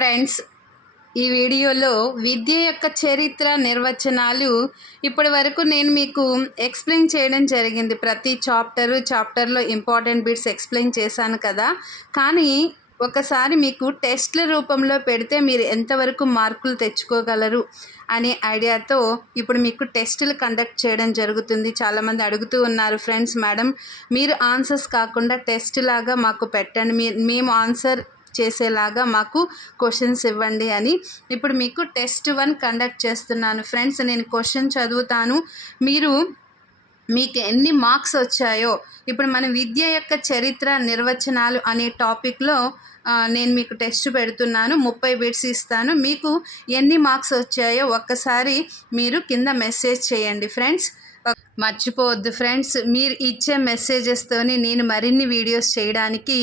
Friends, ఈ వీడియోలో విద్య యొక్క చరిత్ర నిర్వచనాలు ఇప్పటి వరకు నేను మీకు ఎక్స్ప్లెయిన్ చేయడం జరిగింది. ప్రతి చాప్టర్లో ఇంపార్టెంట్ బిట్స్ ఎక్స్ప్లెయిన్ చేశాను కదా. కానీ ఒకసారి మీకు టెస్ట్ల రూపంలో పెడితే మీరు ఎంతవరకు మార్కులు తెచ్చుకోగలరు అనే ఐడియాతో ఇప్పుడు మీకు టెస్టులు కండక్ట్ చేయడం జరుగుతుంది. చాలామంది అడుగుతూ ఉన్నారు, ఫ్రెండ్స్ మేడం మీరు ఆన్సర్స్ కాకుండా టెస్ట్ లాగా మాకు పెట్టండి, మేము ఆన్సర్ చేసేలాగా మాకు క్వశ్చన్స్ ఇవ్వండి అని. ఇప్పుడు మీకు టెస్ట్ 1 కండక్ట్ చేస్తున్నాను. ఫ్రెండ్స్, నేను క్వశ్చన్ చదువుతాను, మీకు ఎన్ని మార్క్స్ వచ్చాయో ఇప్పుడు మన విద్య యొక్క చరిత్ర నిర్వచనాలు అనే టాపిక్లో నేను మీకు టెస్ట్ పెడుతున్నాను. 30 బిట్స్ ఇస్తాను. మీకు ఎన్ని మార్క్స్ వచ్చాయో ఒక్కసారి మీరు కింద మెసేజ్ చేయండి. ఫ్రెండ్స్, మర్చిపోవద్దు ఫ్రెండ్స్, మీరు ఇచ్చే మెసేజెస్తోని నేను మరిన్ని వీడియోస్ చేయడానికి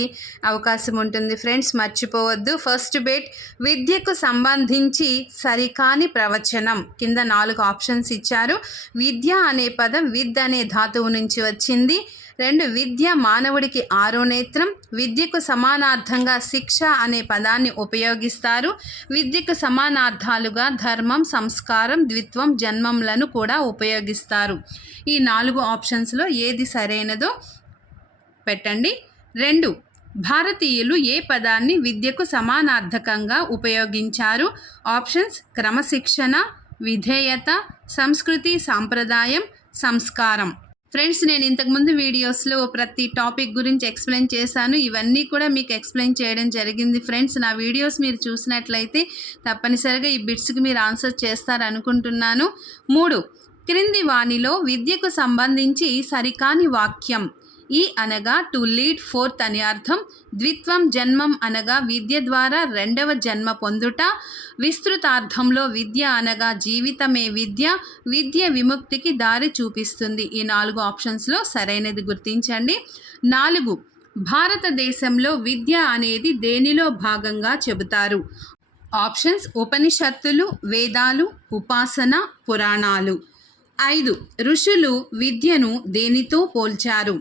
అవకాశం ఉంటుంది. ఫ్రెండ్స్, మర్చిపోవద్దు. ఫస్ట్ బిట్, విద్యకు సంబంధించి సరికాని ప్రవచనం. కింద 4 ఆప్షన్స్ ఇచ్చారు. విద్య అనే పదం విద్ అనే ధాతువు నుంచి వచ్చింది. 2, విద్య మానవుడికి 6వ నేత్రం. విద్యకు సమానార్థంగా శిక్ష అనే పదాన్ని ఉపయోగిస్తారు. విద్యకు సమానార్థాలుగా ధర్మం, సంస్కారం, ద్విత్వం, జన్మంలను కూడా ఉపయోగిస్తారు. ఈ 4 ఆప్షన్స్లో ఏది సరైనదో పెట్టండి. 2, భారతీయులు ఏ పదాన్ని విద్యకు సమానార్థకంగా ఉపయోగించారు? ఆప్షన్స్: క్రమశిక్షణ, విధేయత, సంస్కృతి, సాంప్రదాయం, సంస్కారం. ఫ్రెండ్స్, నేను ఇంతకుముందు వీడియోస్లో ప్రతి టాపిక్ గురించి ఎక్స్ప్లెయిన్ చేశాను. ఇవన్నీ కూడా మీకు ఎక్స్ప్లెయిన్ చేయడం జరిగింది. ఫ్రెండ్స్, నా వీడియోస్ మీరు చూసినట్లయితే తప్పనిసరిగా ఈ బిట్స్కి మీరు ఆన్సర్ చేస్తారనుకుంటున్నాను. 3, క్రింది వానిలో విద్యకు సంబంధించి సరికాని వాక్యం. ఈ అనగా టు లీడ్ ఫోర్త్ అని అర్థం. ద్విత్వం, జన్మం అనగా విద్య ద్వారా 2వ జన్మ పొందుట. విస్తృతార్థంలో విద్య అనగా జీవితమే విద్య, విద్య విముక్తికి దారి చూపిస్తుంది. ఈ 4 ఆప్షన్స్లో సరైనది గుర్తించండి. 4, భారతదేశంలో విద్య అనేది దేనిలో భాగంగా చెబుతారు? ఆప్షన్స్: ఉపనిషత్తులు, వేదాలు, ఉపాసన, పురాణాలు. 5, ఋషులు విద్యను దేనితో పోల్చారు?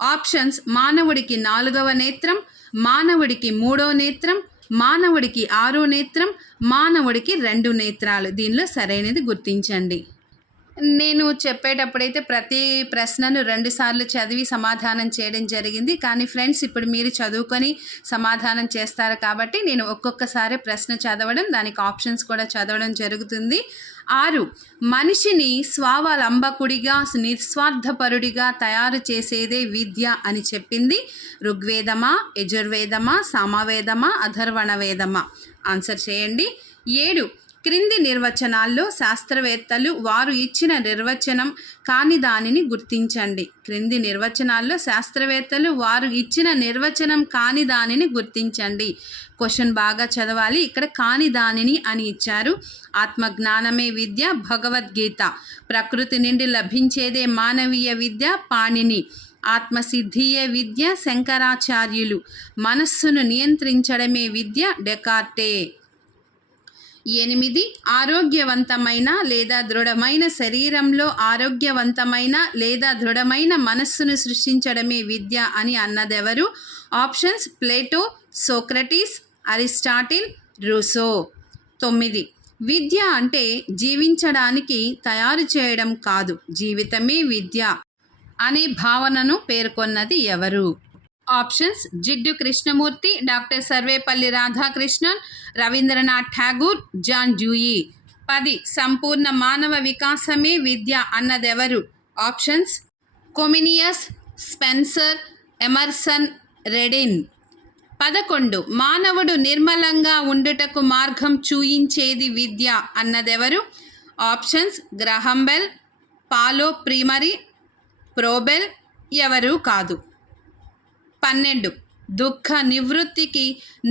ఆప్షన్స్: మానవుడికి 4వ నేత్రం, మానవుడికి 3వ నేత్రం, మానవుడికి 6వ నేత్రం, మానవుడికి 2 నేత్రాలు. దీనిలో సరైనది గుర్తించండి. నేను చెప్పేటప్పుడైతే ప్రతి ప్రశ్నను 2 సార్లు చదివి సమాధానం చేయడం జరిగింది. కానీ ఫ్రెండ్స్, ఇప్పుడు మీరు చదువుకొని సమాధానం చేస్తారు కాబట్టి నేను ఒక్కొక్కసారి ప్రశ్న చదవడం, దానికి ఆప్షన్స్ కూడా చదవడం జరుగుతుంది. 6, మనిషిని స్వావలంబకుడిగా, నిస్వార్థపరుడిగా తయారు చేసేదే విద్య అని చెప్పింది. ఋగ్వేదమా, యజుర్వేదమా, సామవేదమా, అథర్వణ వేదమా? ఆన్సర్ చేయండి. 7, క్రింది నిర్వచనాల్లో శాస్త్రవేత్తలు వారు ఇచ్చిన నిర్వచనం కాని దానిని గుర్తించండి. క్రింది నిర్వచనాల్లో శాస్త్రవేత్తలు వారు ఇచ్చిన నిర్వచనం కాని దానిని గుర్తించండి. క్వశ్చన్ బాగా చదవాలి. ఇక్కడ కాని దానిని అని ఇచ్చారు. ఆత్మజ్ఞానమే విద్య, భగవద్గీత. ప్రకృతి నుండి లభించేదే మానవీయ విద్య, పాణిని. ఆత్మసిద్ధియే విద్య, శంకరాచార్యులు. మనస్సును నియంత్రించడమే విద్య, డెకార్టే. 8, ఆరోగ్యవంతమైన లేదా దృఢమైన శరీరంలో ఆరోగ్యవంతమైన లేదా దృఢమైన మనస్సును సృష్టించడమే విద్య అని అన్నదెవరు? Options: Plato, Socrates, Aristotle, Rousseau. 9, విద్య అంటే జీవించడానికి తయారు చేయడం కాదు, జీవితమే విద్య అనే భావనను పేర్కొన్నది ఎవరు? Options: Jiddu Krishnamurti, doctor Sarvepalli Radhakrishnan, Rabindranath Tagore, John Dewey. 10, సంపూర్ణ మానవ వికాసమే విద్య అన్నదెవరు? ఆప్షన్స్: కొమినియస్, స్పెన్సర్, ఎమర్సన్, రెడిన్. 11, మానవుడు నిర్మలంగా ఉండుటకు మార్గం చూయించేది విద్య అన్నదెవరు? ఆప్షన్స్: గ్రహం బెల్, పాలో ప్రీమరీ, ప్రోబెల్. ఎవరు కాదు. 12, దుఃఖ నివృత్తికి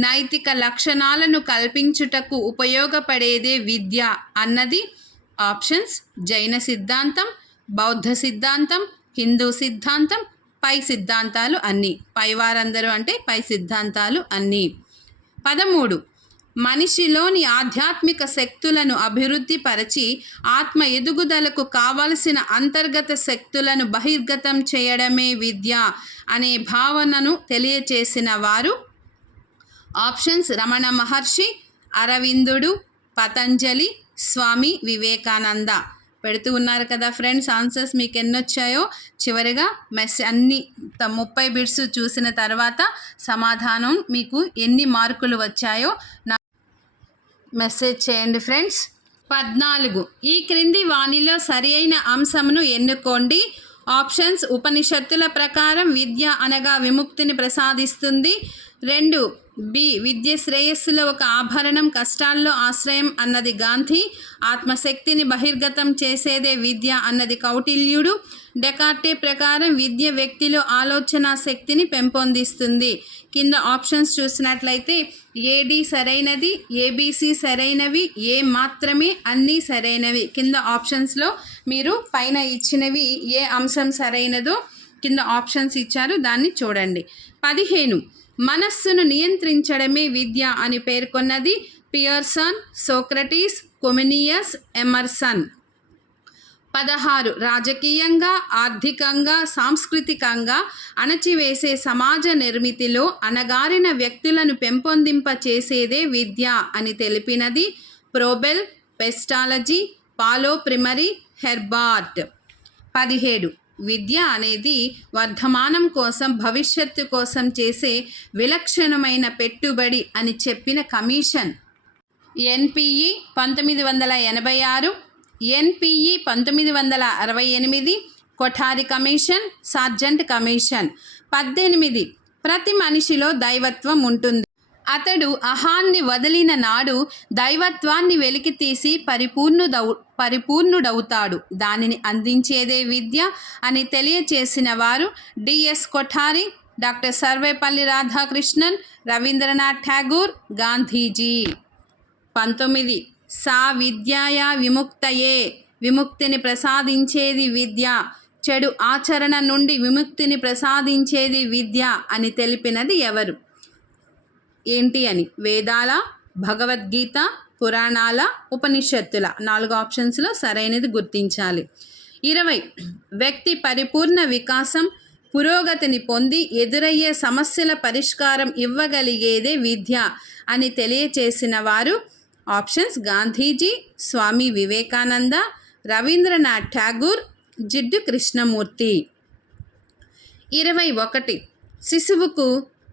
నైతిక లక్షణాలను కల్పించుటకు ఉపయోగపడేదే విద్య అన్నది? ఆప్షన్స్: జైన సిద్ధాంతం, బౌద్ధ సిద్ధాంతం, హిందూ సిద్ధాంతం, పై సిద్ధాంతాలు అన్నీ. పైవారందరూ అంటే పై సిద్ధాంతాలు అన్నీ. 13, మనిషిలోని ఆధ్యాత్మిక శక్తులను అభివృద్ధి పరిచి ఆత్మ ఎదుగుదలకు కావలసిన అంతర్గత శక్తులను బహిర్గతం చేయడమే విద్య అనే భావనను తెలియచేసిన వారు? ఆప్షన్స్: రమణ మహర్షి, అరవిందుడు, పతంజలి, స్వామి వివేకానంద. పెడుతూ ఉన్నారు కదా ఫ్రెండ్స్ ఆన్సర్స్ మీకు ఎన్ని వచ్చాయో. చివరిగా అన్ని 30 బిట్స్ చూసిన తర్వాత సమాధానం మీకు ఎన్ని మార్కులు వచ్చాయో మెసేజ్ చేయండి ఫ్రెండ్స్. 14. ఈ క్రింది వాణిలో సరి అయిన అంశమును ఎన్నుకోండి. ఆప్షన్స్: ఉపనిషత్తుల ప్రకారం విద్య అనగా విముక్తిని ప్రసాదిస్తుంది. 2. బి. విద్య శ్రేయస్సులో ఒక ఆభరణం, కష్టాల్లో ఆశ్రయం అన్నది గాంధీ. ఆత్మశక్తిని బహిర్గతం చేసేదే విద్య అన్నది కౌటిల్యుడు. డెకార్టే ప్రకారం విద్య వ్యక్తిలో ఆలోచన శక్తిని పెంపొందిస్తుంది. కింద ఆప్షన్స్ చూసినట్లయితే ఏడి సరైనది, ఏబిసి సరైనవి, ఏ మాత్రమే అన్నీ సరైనవి. కింద ఆప్షన్స్లో మీరు పైన ఇచ్చినవి ఏ అంశం సరైనదో కింద ఆప్షన్స్ ఇచ్చారు, దాన్ని చూడండి. 15. మనస్సును నియంత్రించడమే విద్య అని పేర్కొన్నది పియర్సన్, సోక్రటీస్, కొమినియస్, ఎమర్సన్. 16. రాజకీయంగా, ఆర్థికంగా, సాంస్కృతికంగా అణచివేసే సమాజ నిర్మితిలో అణగారిన వ్యక్తులను పెంపొందింపచేసేదే విద్య అని తెలిపినది ప్రోబెల్, పెస్టాలజీ, పాలో ప్రిమరీ, హెర్బార్ట్. 17. విద్య అనేది వర్ధమానం కోసం, భవిష్యత్తు కోసం చేసే విలక్షణమైన పెట్టుబడి అని చెప్పిన commission NPE 1986, NPE 1968, Kothari commission, Sargent commission. 18. ప్రతి మనిషిలో దైవత్వం ఉంటుంది. అతడు అహాన్ని వదిలిన నాడు దైవత్వాన్ని వెలికితీసి పరిపూర్ణుడవుతాడు. దానిని అందించేదే విద్య అని తెలియచేసిన వారు డిఎస్ కొఠారి, డాక్టర్ సర్వేపల్లి రాధాకృష్ణన్, రవీంద్రనాథ్ ఠాగూర్, గాంధీజీ. 19. సా విద్యాయా విముక్తయే. విముక్తిని ప్రసాదించేది విద్య. చెడు ఆచరణ నుండి విముక్తిని ప్రసాదించేది విద్య అని తెలిపినది ఎవరు? ఏంటి అని? వేదాల, భగవద్గీత, పురాణాల, ఉపనిషత్తుల. 4 ఆప్షన్స్లో సరైనది గుర్తించాలి. 20. వ్యక్తి పరిపూర్ణ వికాసం, పురోగతిని పొంది ఎదురయ్యే సమస్యల పరిష్కారం ఇవ్వగలిగేదే విద్య అని తెలియచేసిన వారు ఆప్షన్స్: గాంధీజీ, స్వామి వివేకానంద, రవీంద్రనాథ్ ఠాగూర్, జిడ్డు కృష్ణమూర్తి. 21. శిశువుకు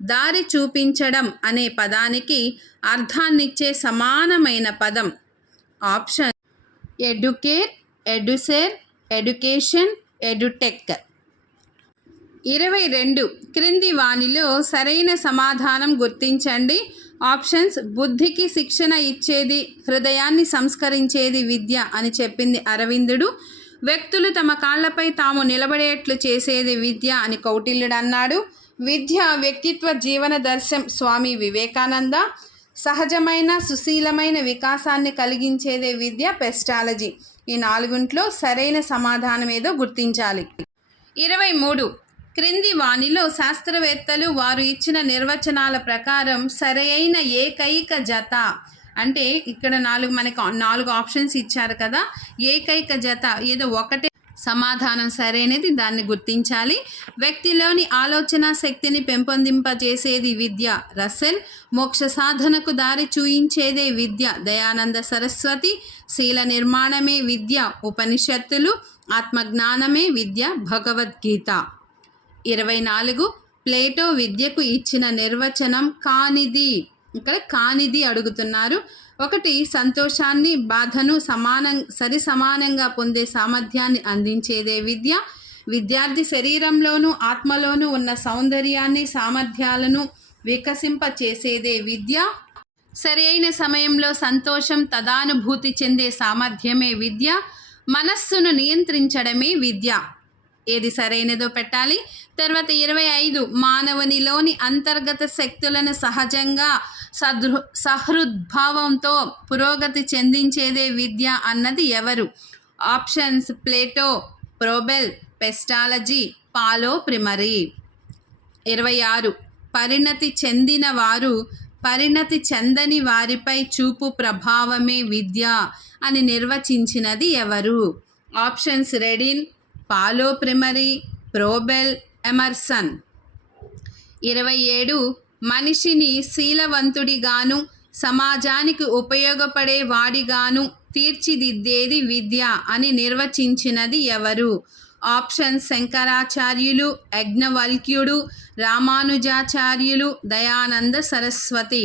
దారి చూపించడం అనే పదానికి అర్థాన్నిచ్చే సమానమైన పదం. Option: educare, educere, education, edutech. 22. క్రింది వానిలో సరైన సమాధానం గుర్తించండి. ఆప్షన్స్: బుద్ధికి శిక్షణ ఇచ్చేది, హృదయాన్ని సంస్కరించేది విద్య అని చెప్పింది అరవిందుడు. వ్యక్తులు తమ కాళ్లపై తాము నిలబడేట్లు చేసేది విద్య అని కౌటిల్యుడు అన్నాడు. విద్య వ్యక్తిత్వ జీవన దర్శనం స్వామి వివేకానంద. సహజమైన సుశీలమైన వికాసాన్ని కలిగించేదే విద్య పెస్టాలజీ. ఈ 4 సరైన సమాధానం ఏదో గుర్తించాలి. 23. క్రింది వానిలో శాస్త్రవేత్తలు వారు ఇచ్చిన నిర్వచనాల ప్రకారం సరైన ఏకైక జత అంటే ఇక్కడ మనకు 4 ఆప్షన్స్ ఇచ్చారు కదా, ఏకైక జత ఏదో ఒకటే సమాధానం సరైనది, దాన్ని గుర్తించాలి. వ్యక్తిలోని ఆలోచన శక్తిని పెంపొందింపజేసేది విద్య రసెల్. మోక్ష సాధనకు దారి చూయించేదే విద్య దయానంద సరస్వతి. శీల నిర్మాణమే విద్య ఉపనిషత్తులు. ఆత్మజ్ఞానమే విద్య భగవద్గీత. 24. ప్లేటో విద్యకు ఇచ్చిన నిర్వచనం కానిది. ఇక్కడ కానిది అడుగుతున్నారు. 1. సంతోషాన్ని, బాధను సమానంగా పొందే సామర్థ్యాన్ని అందించేదే విద్య. విద్యార్థి శరీరంలోనూ ఆత్మలోనూ ఉన్న సౌందర్యాన్ని, సామర్థ్యాలను వికసింపచేసేదే విద్య. సరి అయిన సమయంలో సంతోషం, తదానుభూతి చెందే సామర్థ్యమే విద్య. మనస్సును నియంత్రించడమే విద్య. ఏది సరైనదో పెట్టాలి. తర్వాత 25. మానవునిలోని అంతర్గత శక్తులను సహజంగా సహృద్భావంతో పురోగతి చెందించేదే విద్య అన్నది ఎవరు? ఆప్షన్స్: ప్లేటో, ప్రోబెల్, పెస్టాలజీ, పాలో ప్రిమరీ. 26. పరిణతి చెందిన వారు పరిణతి చెందని వారిపై చూపు ప్రభావమే విద్య అని నిర్వచించినది ఎవరు? ఆప్షన్స్: రెడిన్, పాలో ప్రిమరీ, ప్రోబెల్, ఎమర్సన్. 27. మనిషిని శీలవంతుడిగాను సమాజానికి ఉపయోగపడే వాడిగాను తీర్చిదిద్దేది విద్య అని నిర్వచించినది ఎవరు? ఆప్షన్ శంకరాచార్యులు, యజ్ఞవల్క్యుడు, రామానుజాచార్యులు, దయానంద సరస్వతి.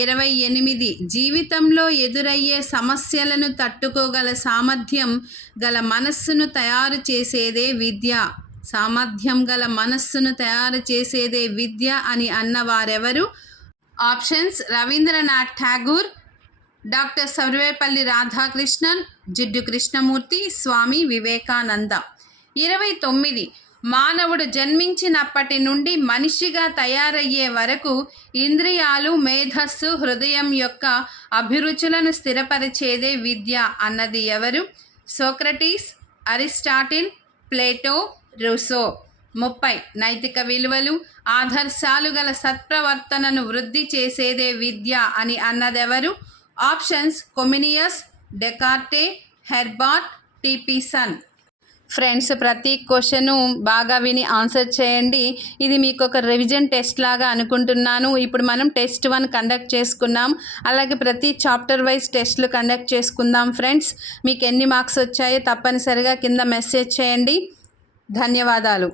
28 జీవితంలో ఎదురయ్యే సమస్యలను తట్టుకోగల సామర్థ్యం గల మనస్సును తయారు చేసేదే విద్య. సామర్థ్యం గల మనస్సును తయారు చేసేదే విద్య అని అన్నవారెవరు? Options Rabindranath Tagore, doctor Sarvepalli Radhakrishnan, Jiddu Krishnamurti, Swami Vivekananda. 29 మానవుడు జన్మించినప్పటి నుండి మనిషిగా తయారయ్యే వరకు ఇంద్రియాలు, మేధస్సు, హృదయం యొక్క అభిరుచులను స్థిరపరిచేదే విద్య అన్నది ఎవరు? Socrates, Aristotle, Plato, Russo. 30 నైతిక విలువలు, ఆదర్శాలు గల సత్ప్రవర్తనను వృద్ధి చేసేదే విద్య అని అన్నదెవరు? ఆప్షన్స్ కొమినియస్, డెకార్టే, హెర్బార్ట్, టీపీసన్. ఫ్రెండ్స్, ప్రతి క్వశ్చను బాగా విని ఆన్సర్ చేయండి. ఇది మీకు ఒక రివిజన్ టెస్ట్ లాగా అనుకుంటున్నాను. ఇప్పుడు మనం టెస్ట్ 1 కండక్ట్ చేసుకున్నాం. అలాగే ప్రతి చాప్టర్ వైజ్ టెస్ట్లు కండక్ట్ చేసుకుందాం. ఫ్రెండ్స్, మీకు ఎన్ని మార్క్స్ వచ్చాయో తప్పనిసరిగా కింద మెసేజ్ చేయండి. ధన్యవాదాలు.